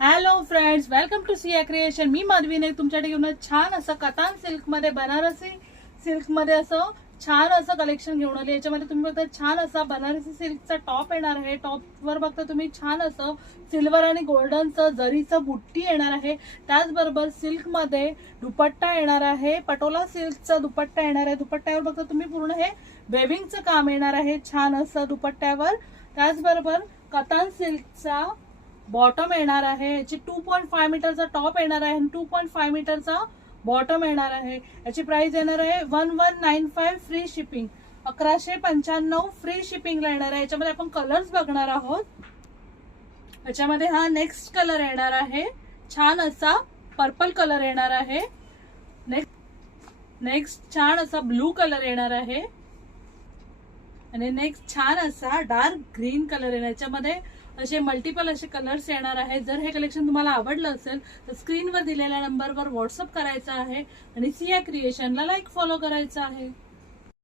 Hello friends, welcome to Siya creation. मी माधवीने तुमच्याकडे घेऊन छान असं कतान सिल्क मध्ये, बनारसी सिल्क मध्ये असं छान असं कलेक्शन घेऊन आले. याच्यामध्ये तुम्ही बघता छान असा बनारसी सिल्कचा टॉप येणार आहे. टॉप वर बघता तुम्ही छान असं सिल्वर आणि गोल्डनचं जरीचं बुट्टी येणार आहे. त्याचबरोबर सिल्क मध्ये दुपट्टा येणार आहे. पटोला सिल्कचा दुपट्टा येणार आहे. दुपट्ट्यावर बघता तुम्ही पूर्ण हे वेविंगचं काम येणार आहे छान असं दुपट्ट्यावर. त्याचबरोबर कतान सिल्कचा बॉटम येणार आहे. याची 2.5 मीटरचा टॉप येणार आहे आणि 2.5 मीटरचा बॉटम येणार आहे. याची प्राइस येणार आहे 1195 फ्री शिपिंग, 1195 फ्री शिपिंगला येणार आहे. याच्यामध्ये आपण कलर्स बघणार आहोत. याच्यामध्ये हा नेक्स्ट कलर येणार आहे, छान असा पर्पल कलर येणार आहे. नेक्स्ट छान असा ब्लू कलर येणार आहे आणि नेक्स्ट छान असा डार्क ग्रीन कलर येणार. याच्यामध्ये असे मल्टिपल असे कलर्स येणार आहे. जर हे कलेक्शन तुम्हाला आवडलं असेल तर स्क्रीनवर दिलेल्या नंबरवर व्हॉट्सअप करायचा आहे आणि सिया क्रिएशनला लाईक फॉलो करायचा आहे.